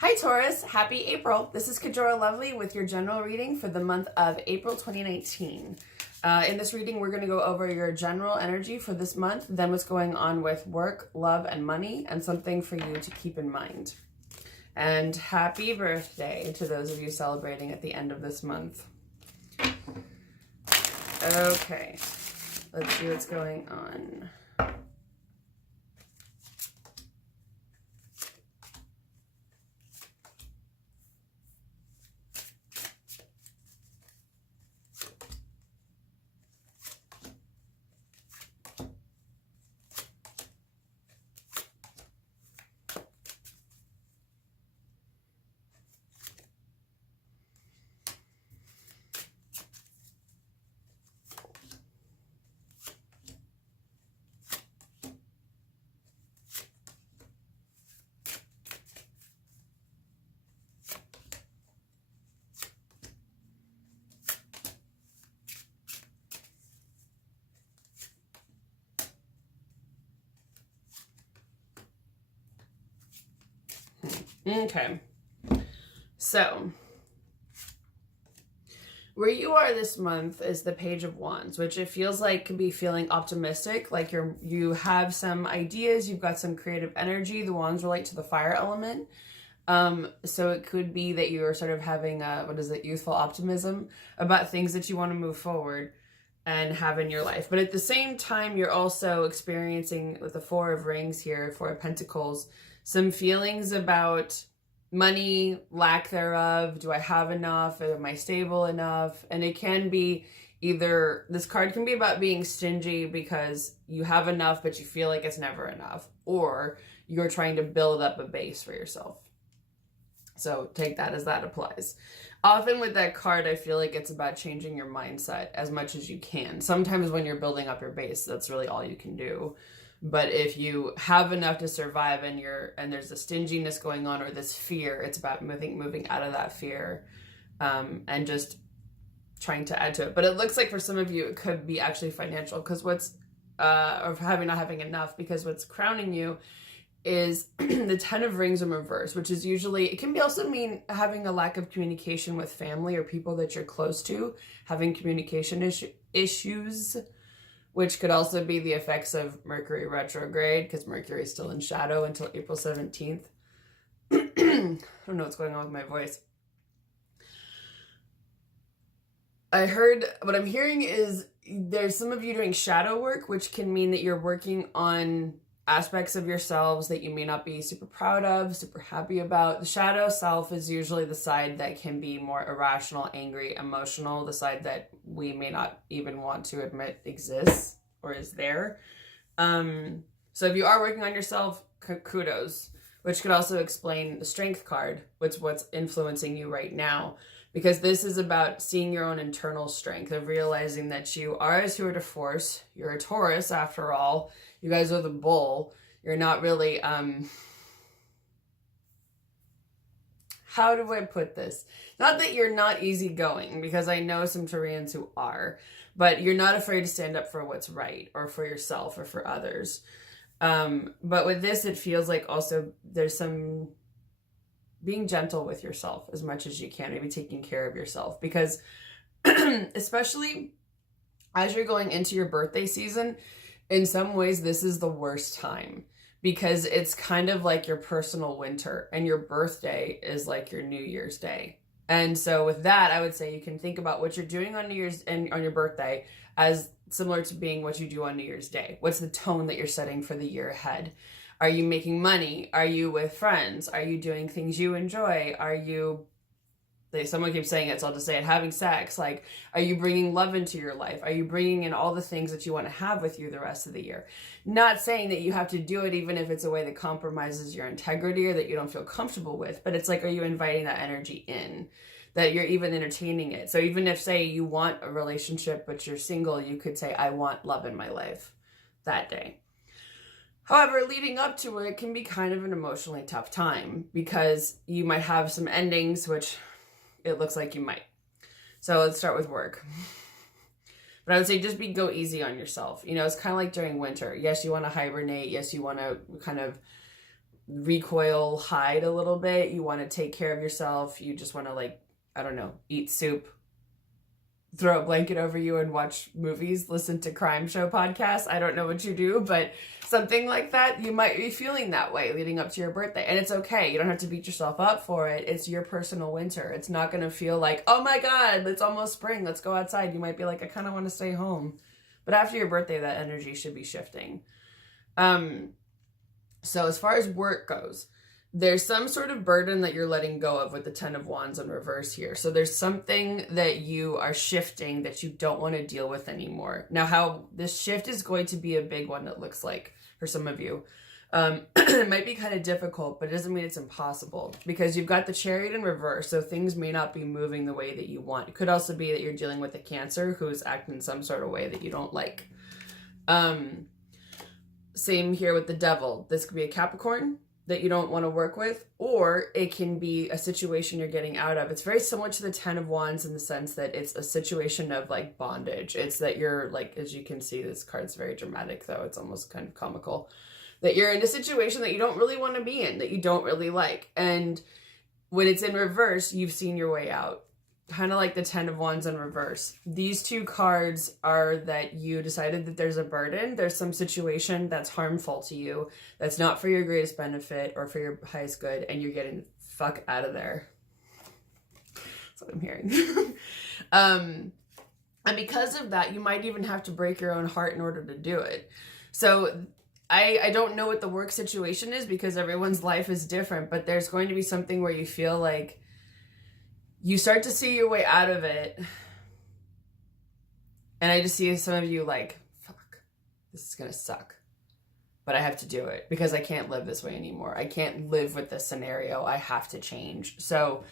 Hi Taurus, happy April. This is Kajora Lovely with your general reading for the month of April 2019. In this reading, we're going to go over your general energy for this month, then what's going on with work, love, and money, and something for you to keep in mind. And happy birthday to those of you celebrating at the end of this month. Okay, let's see what's going on. Okay, so where you are this month is the Page of Wands, which it feels like can be feeling optimistic, like you have some ideas, you've got some creative energy. The wands relate to the fire element. So it could be that you are sort of having youthful optimism about things that you want to move forward and have in your life. But at the same time, you're also experiencing, with the Four of Rings here, Four of Pentacles, some feelings about money, lack thereof. Do I have enough? Am I stable enough? And it can be either, this card can be about being stingy because you have enough, but you feel like it's never enough, or you're trying to build up a base for yourself. So take that as that applies. Often with that card, I feel like it's about changing your mindset as much as you can. Sometimes when you're building up your base, that's really all you can do. But if you have enough to survive and there's a stinginess going on or this fear, it's about moving out of that fear and just trying to add to it. But it looks like for some of you, it could be actually financial, because not having enough, because what's crowning you is the Ten of Rings in reverse, which is usually, it can also mean having a lack of communication with family or people that you're close to, having communication issues, which could also be the effects of Mercury retrograde, because Mercury is still in shadow until April 17th. I don't know what's going on with my voice. What I'm hearing is there's some of you doing shadow work, which can mean that you're working on aspects of yourselves that you may not be super proud of, super happy about. The shadow self is usually the side that can be more irrational, angry, emotional, the side that we may not even want to admit exists or is there. So if you are working on yourself, kudos, which could also explain the Strength card, what's influencing you right now, because this is about seeing your own internal strength, of realizing that you are a steward of force. You're a Taurus after all. You guys are the bull. You're not really, how do I put this? Not that you're not easygoing, because I know some Taurians who are, but you're not afraid to stand up for what's right, or for yourself, or for others. But with this, it feels like also there's some being gentle with yourself as much as you can, maybe taking care of yourself, because especially as you're going into your birthday season, in some ways, this is the worst time, because it's kind of like your personal winter, and your birthday is like your New Year's Day. And so with that, I would say you can think about what you're doing on New Year's and on your birthday as similar to being what you do on New Year's Day. What's the tone that you're setting for the year ahead? Are you making money? Are you with friends? Are you doing things you enjoy? Someone keeps saying it, so I'll just say it, having sex. Like, are you bringing love into your life? Are you bringing in all the things that you want to have with you the rest of the year? Not saying that you have to do it even if it's a way that compromises your integrity or that you don't feel comfortable with, but it's like, are you inviting that energy in? That you're even entertaining it. So even if, say, you want a relationship but you're single, you could say, I want love in my life that day. However, leading up to it can be kind of an emotionally tough time, because you might have some endings, which it looks like you might. So let's start with work. But I would say just go easy on yourself. It's kind of like during winter. Yes, you want to hibernate. Yes, you want to kind of recoil, hide a little bit. You want to take care of yourself. You just want to, like, I don't know, eat soup, throw a blanket over you and watch movies, listen to crime show podcasts. I don't know what you do, but something like that. You might be feeling that way leading up to your birthday, and it's okay. You don't have to beat yourself up for it. It's your personal winter. It's not going to feel like, oh my God, it's almost spring, let's go outside. You might be like, I kind of want to stay home. But after your birthday, that energy should be shifting. So as far as work goes, there's some sort of burden that you're letting go of with the 10 of Wands in reverse here. So there's something that you are shifting that you don't want to deal with anymore. Now, how this shift is going to be a big one, it looks like, for some of you. It might be kind of difficult, but it doesn't mean it's impossible, because you've got the Chariot in reverse, so things may not be moving the way that you want. It could also be that you're dealing with a Cancer who's acting in some sort of way that you don't like. Same here with the Devil. This could be a Capricorn that you don't want to work with, or it can be a situation you're getting out of. It's very similar to the 10 of Wands in the sense that it's a situation of like bondage. It's that you're like, as you can see, this card's very dramatic though. It's almost kind of comical. That you're in a situation that you don't really want to be in, that you don't really like. And when it's in reverse, you've seen your way out. Kind of like the 10 of Wands in reverse. These two cards are that you decided that there's a burden. There's some situation that's harmful to you, that's not for your greatest benefit or for your highest good, and you're getting the fuck out of there. That's what I'm hearing. And because of that, you might even have to break your own heart in order to do it. So I don't know what the work situation is, because everyone's life is different, but there's going to be something where you feel like you start to see your way out of it. And I just see some of you like, fuck, this is going to suck. But I have to do it because I can't live this way anymore. I can't live with this scenario. I have to change. So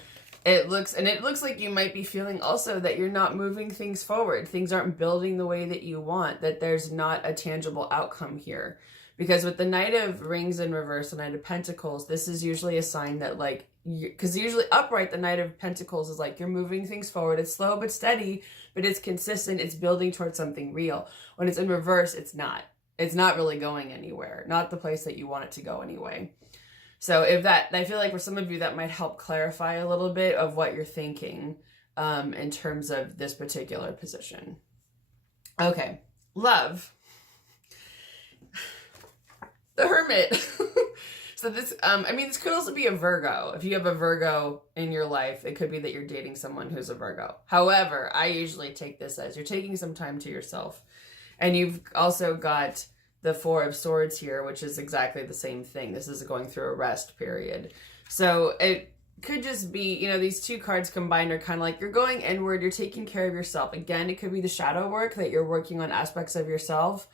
it looks like you might be feeling also that you're not moving things forward. Things aren't building the way that you want, that there's not a tangible outcome here. Because with the Knight of Rings in reverse, the Knight of Pentacles, this is usually a sign that, like, because usually upright, the Knight of Pentacles is like you're moving things forward. It's slow but steady, but it's consistent. It's building towards something real. When it's in reverse, it's not. It's not really going anywhere. Not the place that you want it to go anyway. So I feel like for some of you, that might help clarify a little bit of what you're thinking in terms of this particular position. Okay, love. The Hermit. So this, this could also be a Virgo. If you have a Virgo in your life, it could be that you're dating someone who's a Virgo. However, I usually take this as you're taking some time to yourself. And you've also got the Four of Swords here, which is exactly the same thing. This is going through a rest period. So it could just be, these two cards combined are kind of like you're going inward, you're taking care of yourself. Again, it could be the shadow work that you're working on aspects of yourself.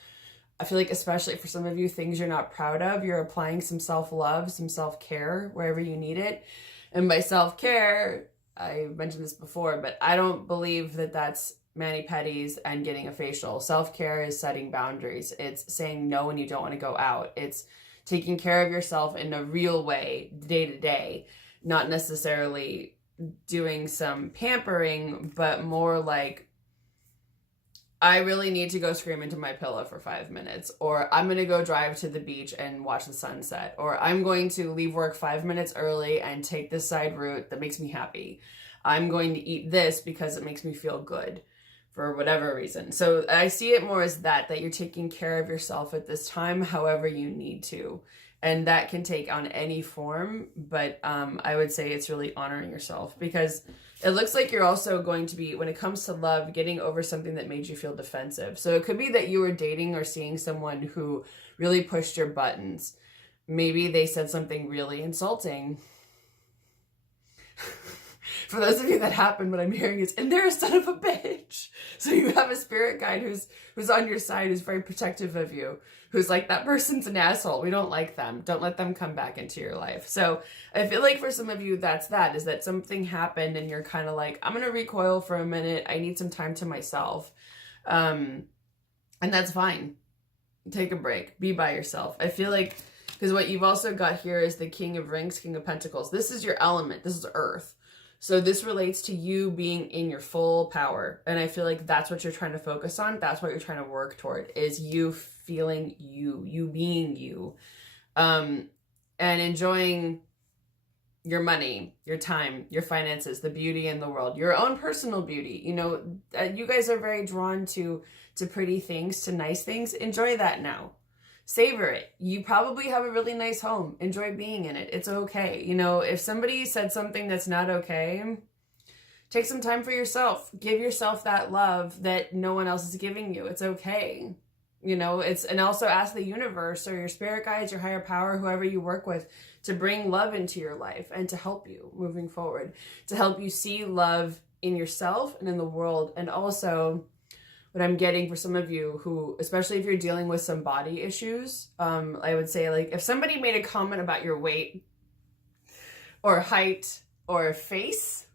I feel like especially for some of you, things you're not proud of, you're applying some self-love, some self-care wherever you need it. And by self-care, I mentioned this before, but I don't believe that that's mani-pedis and getting a facial. Self-care is setting boundaries. It's saying no when you don't want to go out. It's taking care of yourself in a real way, day to day, not necessarily doing some pampering, but more like, I really need to go scream into my pillow for 5 minutes, or I'm going to go drive to the beach and watch the sunset, or I'm going to leave work 5 minutes early and take this side route that makes me happy. I'm going to eat this because it makes me feel good for whatever reason. So I see it more as that you're taking care of yourself at this time, however you need to. And that can take on any form, but I would say it's really honoring yourself, because it looks like you're also going to be, when it comes to love, getting over something that made you feel defensive. So it could be that you were dating or seeing someone who really pushed your buttons. Maybe they said something really insulting. For those of you that happened, what I'm hearing is, and they're a son of a bitch. So you have a spirit guide who's on your side, who's very protective of you, who's like, that person's an asshole. We don't like them. Don't let them come back into your life. So I feel like for some of you, is that something happened and you're kind of like, I'm going to recoil for a minute. I need some time to myself. And that's fine. Take a break. Be by yourself. I feel like, because what you've also got here is the King of Rings, King of Pentacles. This is your element. This is Earth. So this relates to you being in your full power. And I feel like that's what you're trying to focus on. That's what you're trying to work toward, is you feeling you being you. And and enjoying your money, your time, your finances, the beauty in the world, your own personal beauty. You know, you guys are very drawn to pretty things, to nice things. Enjoy that now. Savor it. You probably have a really nice home. Enjoy being in it. It's okay. You know, if somebody said something that's not okay, take some time for yourself. Give yourself that love that no one else is giving you. It's okay. You know, and also ask the universe or your spirit guides, your higher power, whoever you work with, to bring love into your life and to help you moving forward, to help you see love in yourself and in the world. And also, what I'm getting for some of you who, especially if you're dealing with some body issues, I would say, like, if somebody made a comment about your weight or height or face,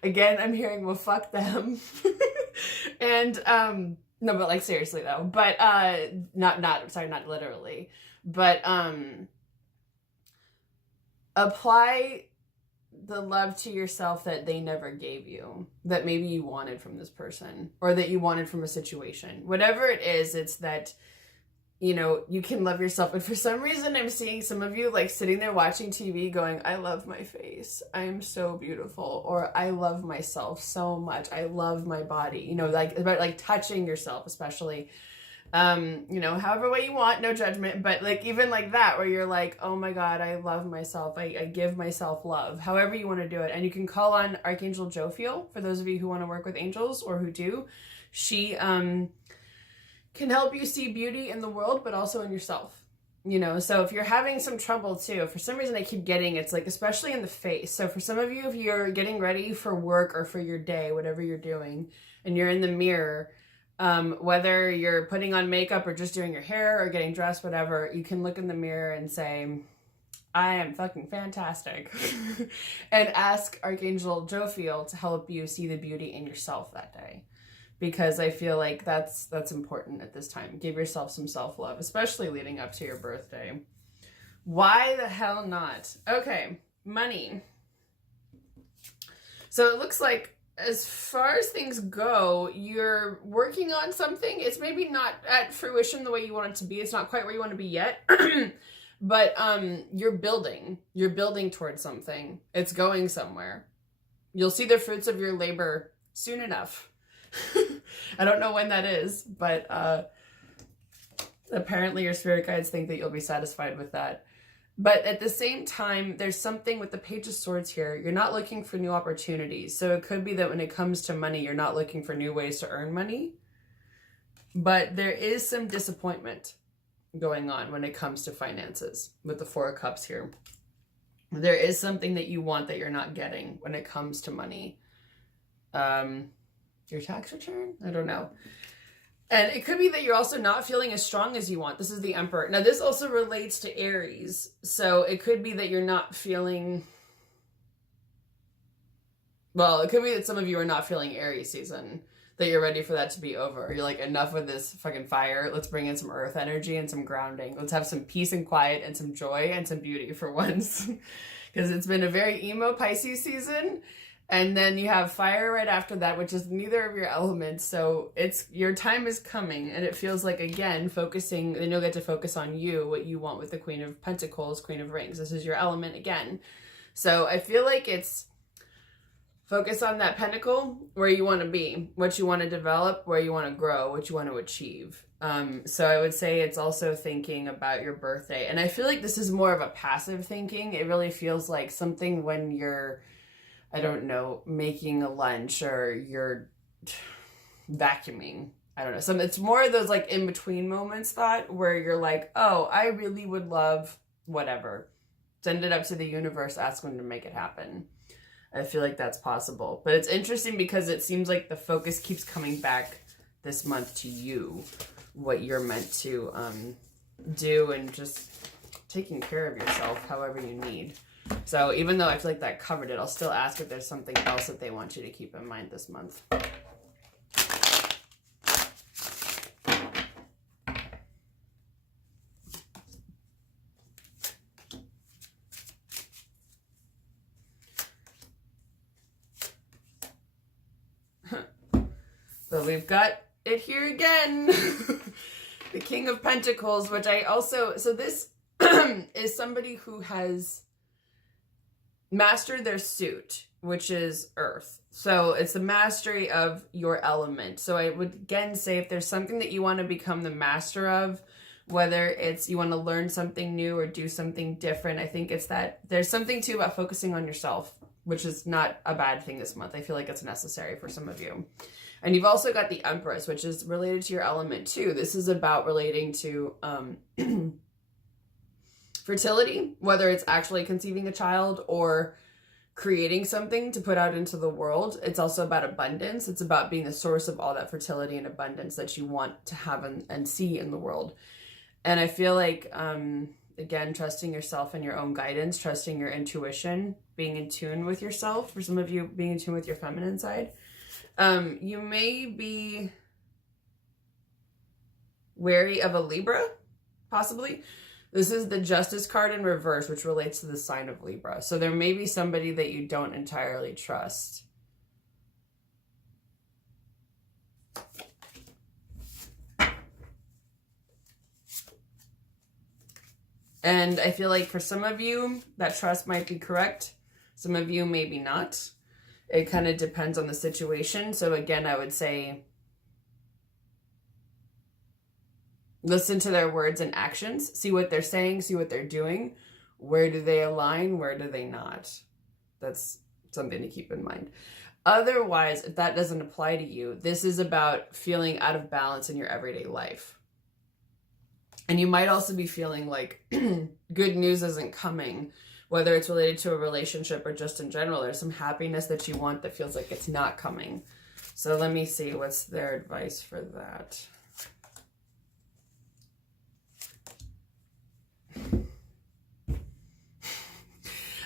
again, I'm hearing, well, fuck them. And, no, but like seriously though, but, not literally, but, apply the love to yourself that they never gave you, that maybe you wanted from this person or that you wanted from a situation. Whatever it is, it's that, you know, you can love yourself. And for some reason, I'm seeing some of you like sitting there watching TV going, I love my face. I am so beautiful. Or I love myself so much. I love my body. You know, like about like touching yourself, especially, you know, however way you want, no judgment, but like even like that, where you're like, oh my God, I love myself. I give myself love, however you want to do it. And you can call on Archangel Jophiel for those of you who want to work with angels or who do. She, can help you see beauty in the world, but also in yourself, you know? So if you're having some trouble too, for some reason I keep getting, it's like, especially in the face. So for some of you, if you're getting ready for work or for your day, whatever you're doing, and you're in the mirror, whether you're putting on makeup or just doing your hair or getting dressed, whatever, you can look in the mirror and say, I am fucking fantastic. And ask Archangel Jophiel to help you see the beauty in yourself that day. Because I feel like that's important at this time. Give yourself some self-love, especially leading up to your birthday. Why the hell not? Okay, money. So it looks like as far as things go, you're working on something. It's maybe not at fruition the way you want it to be. It's not quite where you want to be yet. But you're building. You're building towards something. It's going somewhere. You'll see the fruits of your labor soon enough. I don't know when that is, but apparently your spirit guides think that you'll be satisfied with that. But at the same time, there's something with the Page of Swords here. You're not looking for new opportunities. So it could be that when it comes to money, you're not looking for new ways to earn money. But there is some disappointment going on when it comes to finances with the Four of Cups here. There is something that you want that you're not getting when it comes to money. Your tax return? I don't know. And it could be that you're also not feeling as strong as you want. This is the Emperor. Now, this also relates to Aries. So it could be that you're not feeling... Well, it could be that some of you are not feeling Aries season. That you're ready for that to be over. You're like, enough with this fucking fire. Let's bring in some earth energy and some grounding. Let's have some peace and quiet and some joy and some beauty for once. Because it's been a very emo Pisces season. And then you have fire right after that, which is neither of your elements. So your time is coming, and it feels like, again, focusing, and you'll get to focus on you, what you want with the Queen of Pentacles, Queen of Rings. This is your element again. So I feel like it's focus on that pentacle, where you want to be, what you want to develop, where you want to grow, what you want to achieve. So I would say it's also thinking about your birthday. And I feel like this is more of a passive thinking. It really feels like something when you're, I don't know, making a lunch or you're vacuuming. I don't know. It's more of those like in-between moments thought where you're like, oh, I really would love whatever. Send it up to the universe, ask them to make it happen. I feel like that's possible. But it's interesting because it seems like the focus keeps coming back this month to you, what you're meant to do, and just taking care of yourself however you need. So even though I feel like that covered it, I'll still ask if there's something else that they want you to keep in mind this month. So we've got it here again. The King of Pentacles, which I also, so this is somebody who has mastered their suit, which is earth. So it's the mastery of your element. So I would again say if there's something that you want to become the master of, whether it's you want to learn something new or do something different, I think it's that there's something too about focusing on yourself, which is not a bad thing this month. I feel like it's necessary for some of you. And you've also got the Empress, which is related to your element too. This is about relating to fertility, whether it's actually conceiving a child or creating something to put out into the world. It's also about abundance. It's about being the source of all that fertility and abundance that you want to have and see in the world. And I feel like, again, trusting yourself and your own guidance, trusting your intuition, being in tune with yourself. For some of you, being in tune with your feminine side. You may be wary of a Libra, possibly. This is the Justice card in reverse, which relates to the sign of Libra. So there may be somebody that you don't entirely trust. And I feel like for some of you, that trust might be correct. Some of you, maybe not. It kind of depends on the situation. So again, I would say, listen to their words and actions. See what they're saying. See what they're doing. Where do they align? Where do they not? That's something to keep in mind. Otherwise, if that doesn't apply to you, this is about feeling out of balance in your everyday life. And you might also be feeling like good news isn't coming, whether it's related to a relationship or just in general. There's some happiness that you want that feels like it's not coming. So let me see, what's their advice for that?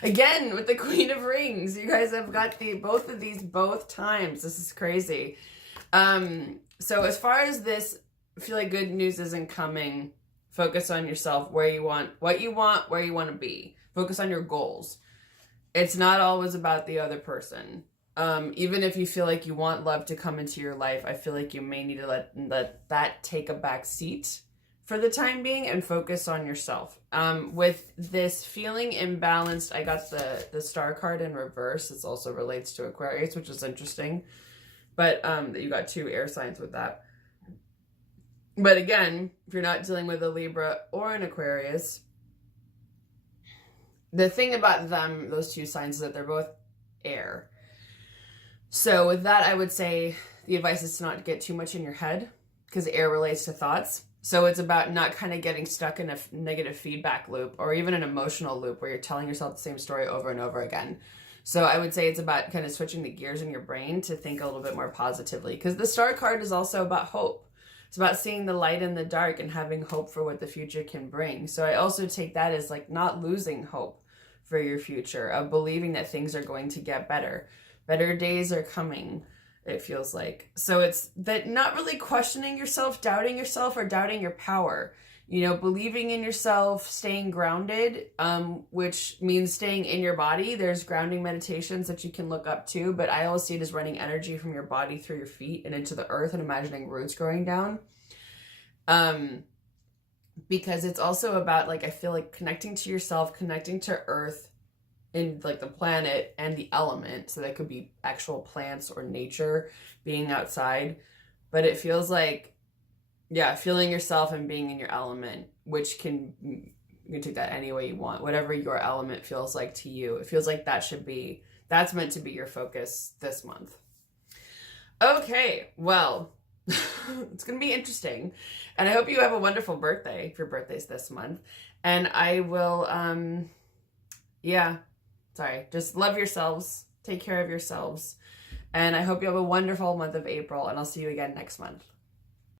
Again, with the Queen of Rings, you guys have got both of these both times. This is crazy. So as far as this, I feel like good news isn't coming. Focus on yourself, where you want, where you want to be. Focus on your goals. It's not always about the other person. Even if you feel like you want love to come into your life, I feel like you may need to let that take a back seat for the time being and focus on yourself. With this feeling imbalanced, I got the Star card in reverse. This also relates to Aquarius, which is interesting. But you got two air signs with that. But again, if you're not dealing with a Libra or an Aquarius, the thing about them, those two signs, is that they're both air. So with that, I would say the advice is to not get too much in your head, because air relates to thoughts. So it's about not kind of getting stuck in a negative feedback loop or even an emotional loop where you're telling yourself the same story over and over again. So I would say it's about kind of switching the gears in your brain to think a little bit more positively, because the Star card is also about hope. It's about seeing the light in the dark and having hope for what the future can bring. So I also take that as like not losing hope for your future, of believing that things are going to get better. Better days are coming, it feels like. So it's that not really questioning yourself, doubting yourself, or doubting your power. You know, believing in yourself, staying grounded, which means staying in your body. There's grounding meditations that you can look up to, but I always see it as running energy from your body through your feet and into the earth and imagining roots growing down. Because it's also about, like, I feel like connecting to yourself, connecting to earth in like the planet and the element. So that could be actual plants or nature, being outside. But it feels like, yeah, feeling yourself and being in your element, which you can take that any way you want, whatever your element feels like to you. It feels like that's meant to be your focus this month. Okay, well, it's going to be interesting. And I hope you have a wonderful birthday, if your birthday's this month. And I will, just love yourselves. Take care of yourselves. And I hope you have a wonderful month of April. And I'll see you again next month.